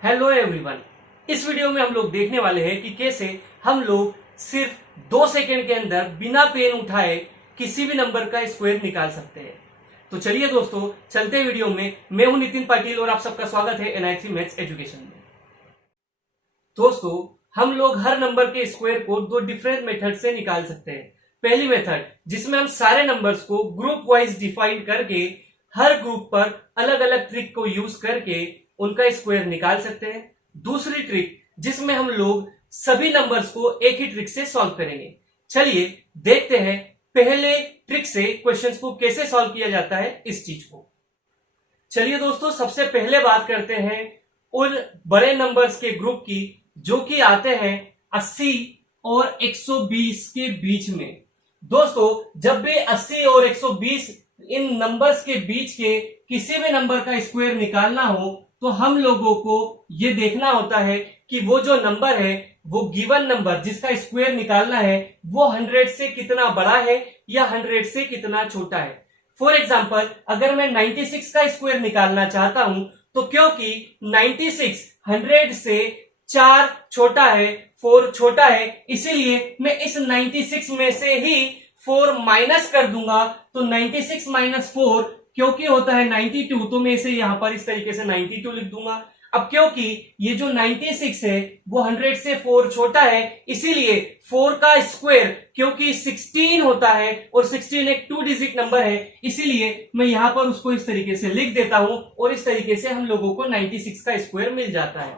Hello everyone. इस video में हम लोग देखने वाले हैं कि कैसे हम लोग सिर्फ 2 सेकंड के अंदर बिना पेन उठाए किसी भी नंबर का स्क्वायर निकाल सकते हैं। तो चलिए दोस्तों, चलते वीडियो में। मैं हूं नितिन पाटिल और आप सबका स्वागत है NI3 मैथ्स एजुकेशन में। दोस्तों, हम लोग हर नंबर के स्क्वायर को 2 डिफरेंट मेथड से निकाल सकते हैं। पहली मेथड जिसमें हम सारे नंबर्स को ग्रुप वाइज डिफाइन करके हर ग्रुप पर अलग अलग ट्रिक को यूज करके उनका स्क्वायर निकाल सकते हैं। दूसरी ट्रिक जिसमें हम लोग सभी नंबर्स को एक ही ट्रिक से सॉल्व करेंगे। चलिए देखते हैं पहले ट्रिक से क्वेश्चंस को कैसे सॉल्व किया जाता है इस चीज को। चलिए दोस्तों, सबसे पहले बात करते हैं उन बड़े नंबर्स के ग्रुप की जो कि आते हैं 80 और 120 के बीच में। दोस्तों, जब भी 80 और 120 इन नंबर्स के बीच के किसी भी नंबर का स्क्वायर निकालना हो तो हम लोगों को ये देखना होता है कि वो जो नंबर है, वो गिवन नंबर जिसका स्क्वायर निकालना है वो 100 से कितना बड़ा है या 100 से कितना छोटा है। फॉर एग्जाम्पल, अगर मैं 96 का स्क्वायर निकालना चाहता हूं तो क्योंकि 96 100 से 4 छोटा है, 4 छोटा है, इसीलिए मैं इस 96 में से ही 4 माइनस कर दूंगा। तो 96 माइनस 4 क्योंकि होता है 92, तो मैं इसे यहां पर इस तरीके से 92 लिख दूंगा। अब क्योंकि ये जो 96 है वो 100 से 4 छोटा है, इसीलिए 4 का स्क्वायर क्योंकि 16 होता है और 16 एक 2 डिजिट नंबर है, इसीलिए मैं यहां पर उसको इस तरीके से लिख देता हूं और इस तरीके से हम लोगों को 96 का स्क्वायर मिल जाता है।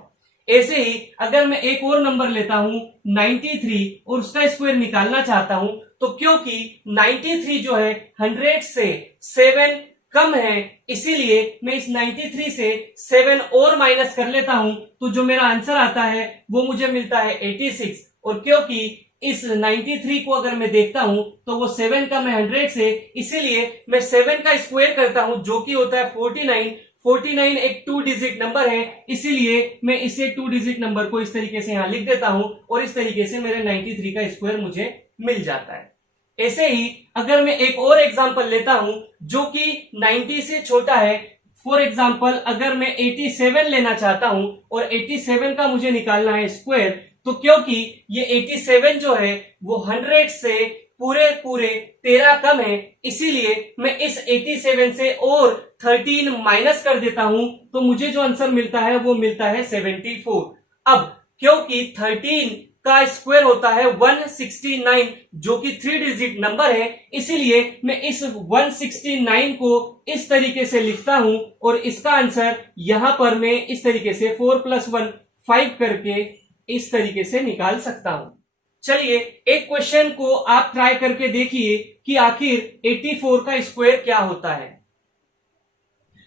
ऐसे ही अगर मैं एक और नंबर लेता हूं 93 और उसका स्क्वायर निकालना चाहता हूं तो क्योंकि 93 जो है 100 से 7 कम है, इसीलिए मैं इस 93 से 7 और माइनस कर लेता हूं तो जो मेरा आंसर आता है वो मुझे मिलता है 86। और क्योंकि इस 93 को अगर मैं देखता हूं तो वो 7 कम है 100 से, इसीलिए मैं 7 का स्क्वायर करता हूं जो कि होता है 49। 49 एक 2 डिजिट नंबर है, इसीलिए मैं इसे 2 डिजिट नंबर को इस तरीके से यहां लिख देता हूं और इस तरीके से मेरे 93 का स्क्वायर मुझे मिल जाता है। ऐसे ही अगर मैं एक और एग्जांपल लेता हूं जो कि 90 से छोटा है, फॉर एग्जांपल अगर मैं 87 लेना चाहता हूं और 87 का मुझे निकालना है स्क्वायर, तो क्योंकि ये 87 जो है वो 100 से पूरे 13 कम है, इसीलिए मैं इस 87 से और 13 माइनस कर देता हूं तो मुझे जो आंसर मिलता है वो मिलता है 74। अब क्योंकि 13 का स्क्वायर होता है 169 जो कि 3 डिजिट नंबर है, इसीलिए मैं इस 169 को इस तरीके से लिखता हूं और इसका आंसर यहां पर मैं इस तरीके से 4 + 1 5 करके इस तरीके से निकाल सकता हूं। चलिए एक क्वेश्चन को आप ट्राई करके देखिए कि आखिर 84 का स्क्वायर क्या होता है।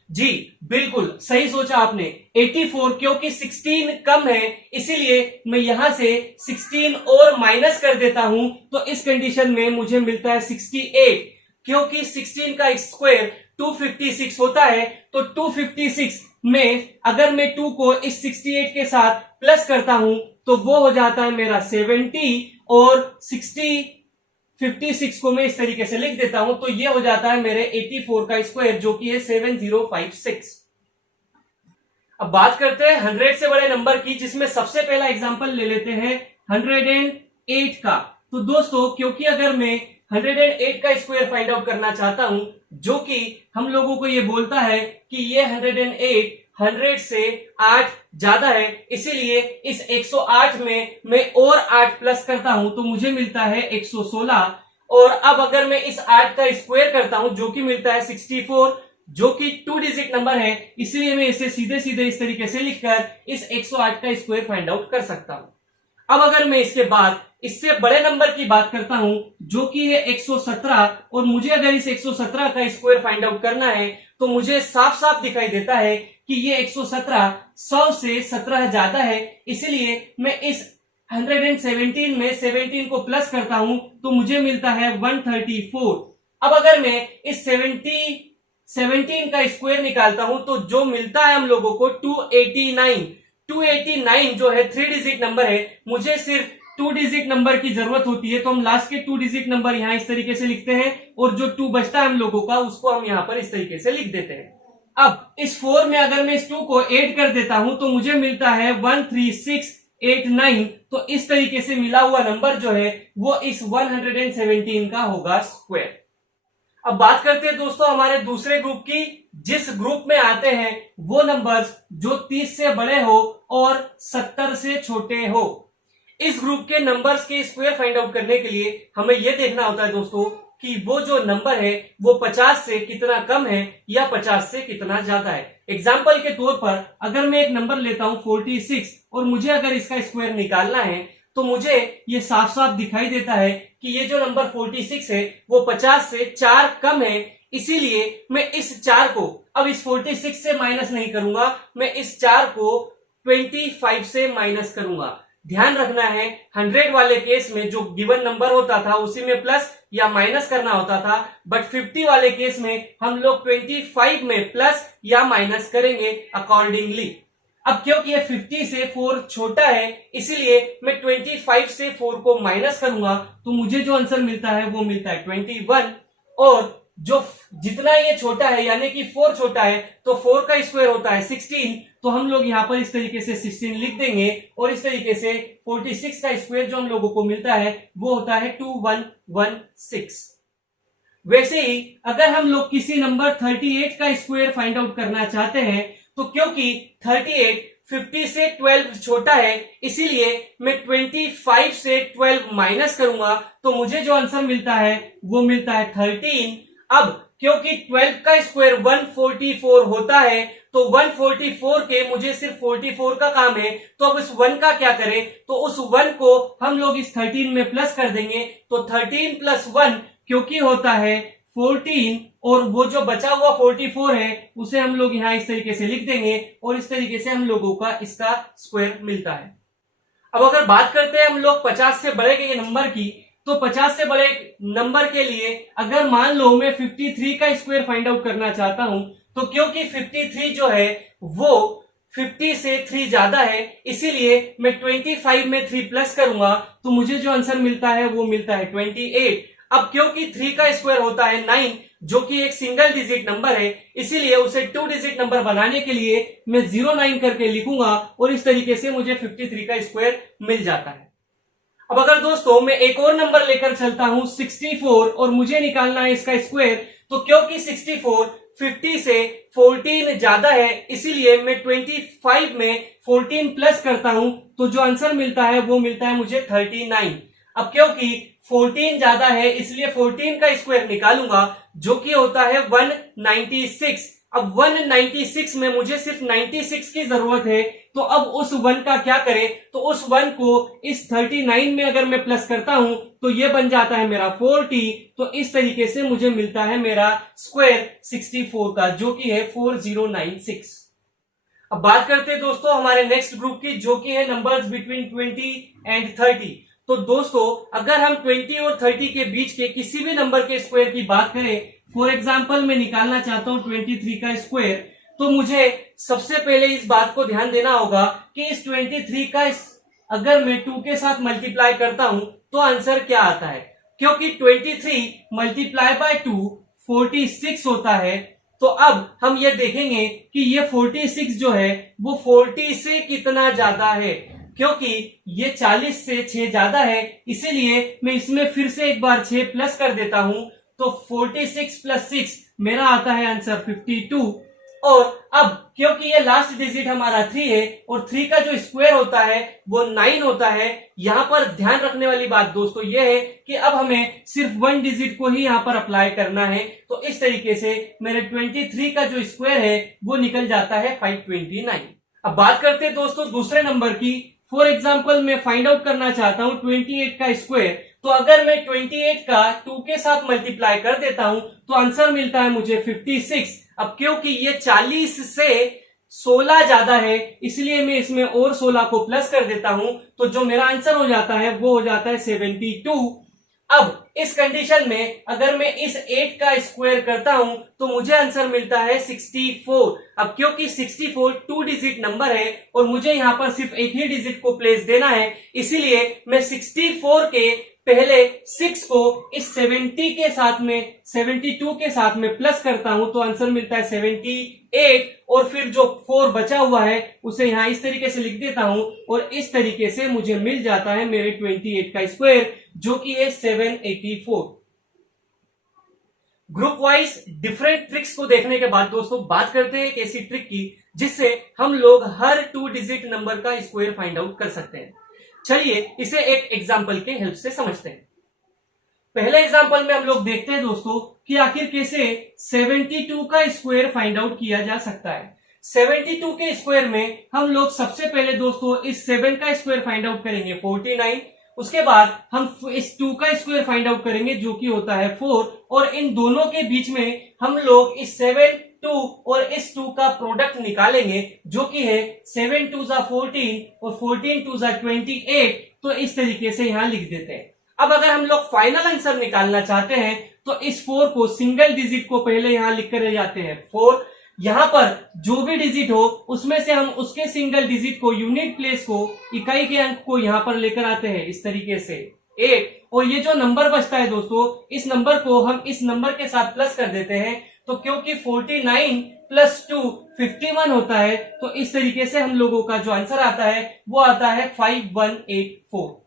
जी बिल्कुल सही सोचा आपने, 84 क्योंकि 16 कम है, इसीलिए मैं यहां से 16 और माइनस कर देता हूं तो इस कंडीशन में मुझे मिलता है 68। क्योंकि 16 का स्क्वायर 256 होता है, तो 256 में अगर मैं 2 को इस 68 के साथ प्लस करता हूं तो वो हो जाता है मेरा 70 और 56 को मैं इस तरीके से लिख देता हूं तो ये हो जाता है मेरे 84 का स्क्वायर जो कि है 7056। अब बात करते हैं 100 से बड़े नंबर की, जिसमें सबसे पहला एग्जांपल ले लेते हैं 108 का। तो दोस्तों, क्योंकि अगर मैं 108 का स्क्वायर फाइंड आउट करना चाहता हूं जो कि हम लोगों को ये बोलता है कि ये 108 100 से 8 ज्यादा है, इसीलिए इस 108 में मैं और 8 प्लस करता हूं तो मुझे मिलता है 116। और अब अगर मैं इस 8 का स्क्वायर करता हूं जो कि मिलता है 64 जो कि 2 डिजिट नंबर है, इसलिए मैं इसे सीधे सीधे इस तरीके से लिखकर इस 108 का स्क्वायर फाइंड आउट कर सकता हूं। अब अगर मैं इसके बाद इससे बड़े नंबर की बात करता हूं जो कि है 117, और मुझे अगर इस 117 का स्क्वायर फाइंड आउट करना है तो मुझे साफ साफ दिखाई देता है कि ये 117 100 से 17 ज्यादा है, इसलिए मैं इस 117 में 17 को प्लस करता हूं तो मुझे मिलता है 134। अब अगर मैं इस 17 का स्क्वायर निकालता हूं तो जो मिलता है हम लोगों को 289। 289 जो है 3 डिजिट नंबर है, मुझे सिर्फ 2 डिजिट नंबर की जरूरत होती है, तो हम लास्ट के 2 डिजिट नंबर यहां इस तरीके से लिखते हैं और जो 2 बचता है हम लोगों का उसको हम यहां पर इस तरीके से लिख देते हैं। अब इस 4 में अगर मैं इस 2 को ऐड कर देता हूं तो मुझे मिलता है 13689। तो इस तरीके से मिला हुआ नंबर जो है वो इस 117 का होगा स्क्वायर। अब बात करते हैं दोस्तों हमारे दूसरे ग्रुप की, जिस ग्रुप में आते हैं वो नंबर्स जो 30 से बड़े हो और 70 से छोटे हो। इस ग्रुप के नंबर्स के स्क्वायर फाइंड आउट करने के लिए हमें यह देखना होता है दोस्तों कि वो जो नंबर है वो 50 से कितना कम है या 50 से कितना ज्यादा है। एग्जाम्पल के तौर पर अगर मैं एक नंबर लेता हूं 46 और मुझे अगर इसका स्क्वायर निकालना है तो मुझे ये साफ साफ दिखाई देता है कि ये जो नंबर 46 है वो 50 से 4 कम है। इसीलिए मैं इस 4 को अब इस 46 से माइनस नहीं करूंगा, मैं इस 4 को 25 से माइनस करूंगा। ध्यान रखना है 100 वाले केस में जो गिवन नंबर होता था उसी में प्लस या माइनस करना होता था, बट 50 वाले केस में हम लोग 25 में प्लस या माइनस करेंगे अकॉर्डिंगली। अब क्योंकि ये 50 से 4 छोटा है इसीलिए मैं 25 से 4 को माइनस करूंगा तो मुझे जो आंसर मिलता है वो मिलता है 21। और जो जितना ये छोटा है यानी कि 4 छोटा है तो 4 का स्क्वायर होता है 16। तो हम लोग यहां पर इस तरीके से 16 लिख देंगे और इस तरीके से 46 का स्क्वायर जो हम लोगों को मिलता है वो होता है 2116। वैसे ही अगर हम लोग किसी नंबर 38 का स्क्वायर फाइंड आउट करना चाहते हैं तो क्योंकि 38 50 से 12 छोटा है इसीलिए मैं 25 से 12 माइनस करूंगा तो मुझे जो आंसर मिलता है वो मिलता है 13। अब क्योंकि 12 का स्क्वायर 144 होता है तो 144 के मुझे सिर्फ 44 का काम है, तो अब इस 1 का क्या करें, तो उस 1 को हम लोग इस 13 में प्लस कर देंगे। तो 13 प्लस 1 क्योंकि होता है 14 और वो जो बचा हुआ 44 है उसे हम लोग यहां इस तरीके से लिख देंगे और इस तरीके से हम लोगों का इसका स्क्वायर मिलता है। अब अगर बात करते हैं हम लोग 50 से बड़े के नंबर की, तो 50 से बड़े नंबर के लिए अगर मान लो मैं 53 का स्क्वायर फाइंड आउट करना चाहता हूं तो क्योंकि 53 जो है वो 50 से 3 ज्यादा है इसीलिए मैं 25 में 3 प्लस करूंगा तो मुझे जो आंसर मिलता है वो मिलता है 28। अब क्योंकि 3 का स्क्वायर होता है 9 जो कि एक सिंगल डिजिट नंबर है इसीलिए उसे 2 डिजिट नंबर बनाने के लिए मैं 09 करके लिखूंगा और इस तरीके से मुझे 53 का स्क्वायर मिल जाता है। अब अगर दोस्तों मैं एक और नंबर लेकर चलता हूं 64 और मुझे निकालना है इसका स्क्वायर, तो क्योंकि 64 50 से 14 ज्यादा है इसीलिए मैं 25 में 14 प्लस करता हूं तो जो आंसर मिलता है वो मिलता है मुझे 39। अब क्योंकि 14 ज्यादा है इसलिए 14 का स्क्वायर निकालूंगा जो कि होता है 196। अब 196 में मुझे सिर्फ 96 की जरूरत है, तो अब उस 1 का क्या करें, तो उस 1 को इस 39 में अगर मैं प्लस करता हूं तो ये बन जाता है मेरा 40। तो इस तरीके से मुझे मिलता है मेरा स्क्वायर 64 का जो कि है 4096। अब बात करते हैं दोस्तों हमारे नेक्स्ट ग्रुप की जो कि है नंबर्स बिटवीन 20 एंड 30। तो दोस्तों अगर हम 20 और 30 के बीच के किसी भी नंबर के स्क्वायर की बात करें, फॉर एग्जाम्पल मैं निकालना चाहता हूं 23 का स्क्वायर, तो मुझे सबसे पहले इस बात को ध्यान देना होगा कि इस 23 का अगर मैं 2 के साथ मल्टीप्लाई करता हूं तो आंसर क्या आता है, क्योंकि 23 मल्टीप्लाई बाय 2 46 होता है। तो अब हम ये देखेंगे कि ये 46 जो है वो 40 से कितना ज्यादा है, क्योंकि ये 40 से 6 ज्यादा है इसीलिए मैं इसमें फिर से एक बार 6 प्लस कर देता हूं तो 46 प्लस 6 मेरा आता है आंसर 52। और अब क्योंकि ये लास्ट डिजिट हमारा 3 है और 3 का जो स्क्वायर होता है वो 9 होता है। यहां पर ध्यान रखने वाली बात दोस्तों ये है कि अब हमें सिर्फ 1 डिजिट को ही यहां पर अप्लाई करना है, तो इस तरीके से मेरे 23 का जो स्क्वायर है वो निकल जाता है 529। अब बात करते हैं दोस्तों दूसरे नंबर की। फॉर एग्जाम्पल मैं फाइंड आउट करना चाहता हूं 28 का स्क्वायर, तो अगर मैं 28 का 2 के साथ मल्टीप्लाई कर देता हूं तो आंसर मिलता है मुझे 56। अब क्योंकि ये 40 से 16 ज्यादा है इसलिए मैं इसमें और 16 को प्लस कर देता हूं तो जो मेरा आंसर हो जाता है वो हो जाता है 72। अब इस कंडीशन में अगर मैं इस 8 का स्क्वायर करता हूं तो मुझे आंसर मिलता है 64। अब क्योंकि 64 2 डिजिट नंबर है और मुझे यहां पर सिर्फ एक ही डिजिट को प्लेस देना है इसीलिए मैं 64 के पहले 6 को इस 70 के साथ में 72 के साथ में प्लस करता हूं तो आंसर मिलता है 78 और फिर जो 4 बचा हुआ है उसे यहां इस तरीके से लिख देता हूं और इस तरीके से मुझे मिल जाता है मेरे 28 का स्क्वायर जो कि है 784। ग्रुप वाइज डिफरेंट ट्रिक्स को देखने के बाद दोस्तों बात करते हैं एक ऐसी ट्रिक की जिससे हम लोग हर 2 डिजिट नंबर का स्क्वायर फाइंड आउट कर सकते हैं। चलिए इसे एक एग्जांपल के हेल्प से समझते हैं। पहले एग्जांपल में हम लोग देखते हैं दोस्तों कि आखिर कैसे 72 का स्क्वायर फाइंड आउट किया जा सकता है। 72 के स्क्वायर में हम लोग सबसे पहले दोस्तों इस 7 का स्क्वायर फाइंड आउट करेंगे 49, उसके बाद हम इस 2 का स्क्वायर फाइंड आउट करेंगे जो कि होता है 4 और इन दोनों के बीच में हम लोग इस 7 2 और इस 2 का प्रोडक्ट निकालेंगे जो कि है 7 2 जा 14 और 14 2 जा 28। तो इस तरीके से यहां लिख देते हैं। अब अगर हम लोग फाइनल आंसर निकालना चाहते हैं तो इस 4 को सिंगल डिजिट को पहले यहां लिख कर जाते हैं 4, यहां पर जो भी डिजिट हो उसमें से हम उसके सिंगल डिजिट को यूनिट प्लेस को इकाई के अंक को यहां पर लेकर आते हैं इस तरीके से 8 और ये जो नंबर बचता है दोस्तों इस नंबर को हम इस नंबर के साथ प्लस कर देते हैं। तो क्योंकि 49 प्लस 2 51 होता है तो इस तरीके से हम लोगों का जो आंसर आता है वो आता है 5184।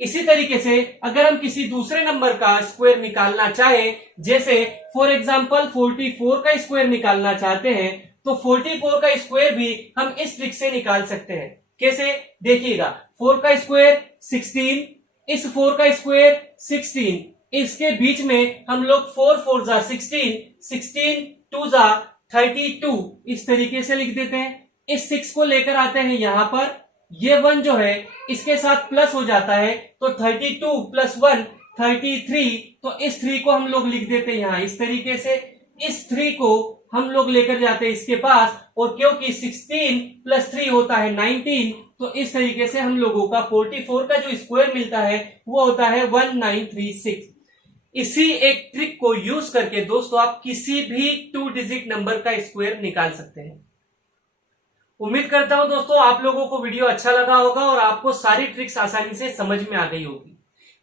इसी तरीके से अगर हम किसी दूसरे नंबर का स्क्वायर निकालना चाहे जैसे फॉर एग्जांपल 44 का स्क्वायर निकालना चाहते हैं तो 44 का स्क्वायर भी हम इस ट्रिक से निकाल सकते हैं। कैसे देखिएगा 4 का स्क्वायर 16, इस 4 का स्क्वायर 16, इसके बीच में हम लोग 4 4 जा 16, 16 2 जा 32 इस तरीके से लिख देते हैं। इस 6 को लेकर आते हैं यहां पर, ये 1 जो है इसके साथ प्लस हो जाता है तो 32 प्लस 1 33। तो इस 3 को हम लोग लिख देते हैं यहां इस तरीके से। इस 3 को हम लोग लेकर जाते हैं इसके पास और क्योंकि 16 प्लस 3 होता है 19 तो इस तरीके से हम लोगों का 44 का जो स्क्वायर मिलता है वो होता है 1936। इसी एक ट्रिक को यूज करके दोस्तों आप किसी भी 2 डिजिट नंबर का स्क्वायर निकाल सकते हैं। उम्मीद करता हूं दोस्तों आप लोगों को वीडियो अच्छा लगा होगा और आपको सारी ट्रिक्स आसानी से समझ में आ गई होगी।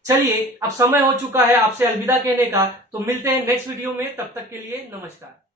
चलिए अब समय हो चुका है आपसे अलविदा कहने का, तो मिलते हैं नेक्स्ट वीडियो में, तब तक के लिए नमस्कार।